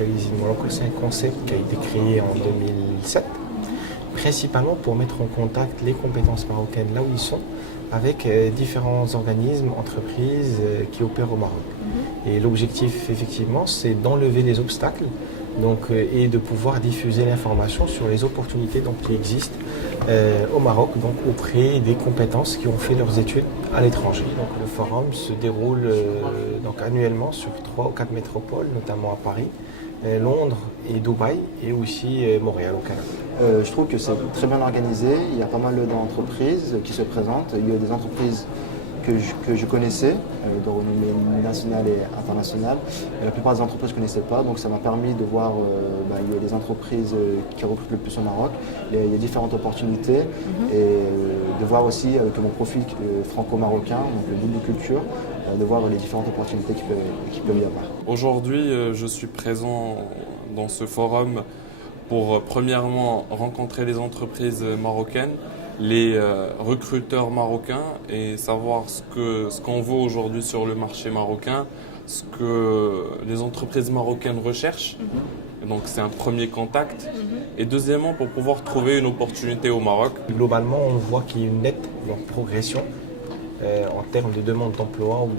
Localize in Morocco, c'est un concept qui a été créé en 2007, principalement pour mettre en contact les compétences marocaines là où ils sont, avec différents organismes, entreprises qui opèrent au Maroc. Et l'objectif, effectivement, c'est d'enlever les obstacles et de pouvoir diffuser l'information sur les opportunités qui existent au Maroc, auprès des compétences qui ont fait leurs études à l'étranger. Donc, le forum se déroule annuellement sur 3 ou 4 métropoles, notamment à Paris, Londres et Dubaï, et aussi Montréal au Canada. Je trouve que c'est très bien organisé. Il y a pas mal d'entreprises qui se présentent. Il y a des entreprises que je connaissais, de renommée nationale et internationale. La plupart des entreprises je ne connaissais pas, donc ça m'a permis de voir il y a des entreprises qui recrutent le plus au Maroc, il y a différentes opportunités et de voir aussi avec mon profil franco-marocain, donc le double culture, de voir les différentes opportunités qui peuvent y avoir. Aujourd'hui, je suis présent dans ce forum pour premièrement rencontrer les entreprises marocaines, les recruteurs marocains et savoir ce qu'on veut aujourd'hui sur le marché marocain, ce que les entreprises marocaines recherchent. Donc c'est un premier contact. Et deuxièmement, pour pouvoir trouver une opportunité au Maroc. Globalement, on voit qu'il y a une nette progression en termes de demande d'emploi au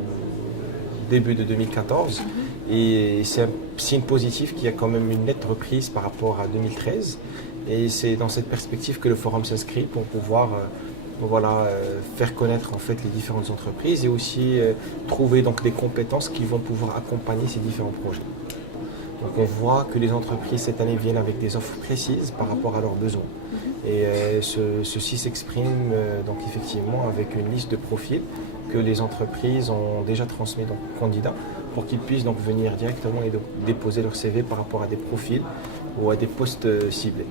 début de 2014. Et c'est un signe positif qu'il y a quand même une nette reprise par rapport à 2013. Et c'est dans cette perspective que le forum s'inscrit pour pouvoir faire connaître en fait les différentes entreprises et aussi trouver des compétences qui vont pouvoir accompagner ces différents projets. Donc on voit que les entreprises cette année viennent avec des offres précises par rapport à leurs besoins. Et ceci s'exprime effectivement avec une liste de profils que les entreprises ont déjà transmis aux candidats pour qu'ils puissent venir directement et déposer leur CV par rapport à des profils ou à des postes ciblés.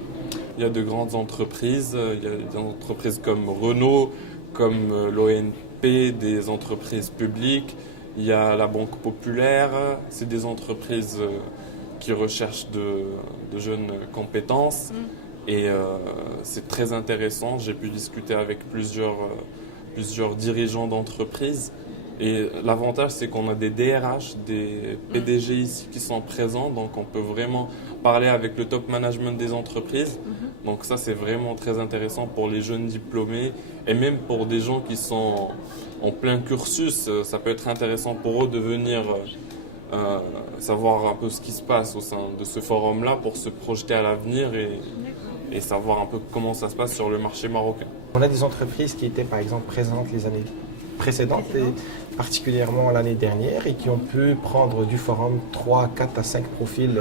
Il y a de grandes entreprises, il y a des entreprises comme Renault, comme l'ONP, des entreprises publiques, il y a la Banque Populaire, c'est des entreprises qui recherchent de jeunes compétences et c'est très intéressant. J'ai pu discuter avec plusieurs dirigeants d'entreprises et l'avantage c'est qu'on a des DRH, des PDG ici qui sont présents, donc on peut vraiment parler avec le top management des entreprises. Donc ça c'est vraiment très intéressant pour les jeunes diplômés et même pour des gens qui sont en plein cursus, ça peut être intéressant pour eux de venir savoir un peu ce qui se passe au sein de ce forum-là pour se projeter à l'avenir et savoir un peu comment ça se passe sur le marché marocain. On a des entreprises qui étaient par exemple présentes les années précédentes et particulièrement l'année dernière et qui ont pu prendre du forum 3, 4 à 5 profils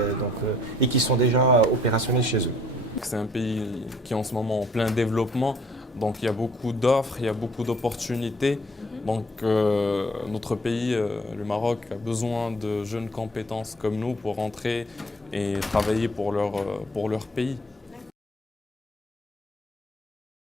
et qui sont déjà opérationnels chez eux. C'est un pays qui est en ce moment en plein développement, donc il y a beaucoup d'offres, il y a beaucoup d'opportunités. Donc notre pays, le Maroc, a besoin de jeunes compétences comme nous pour rentrer et travailler pour leur pays.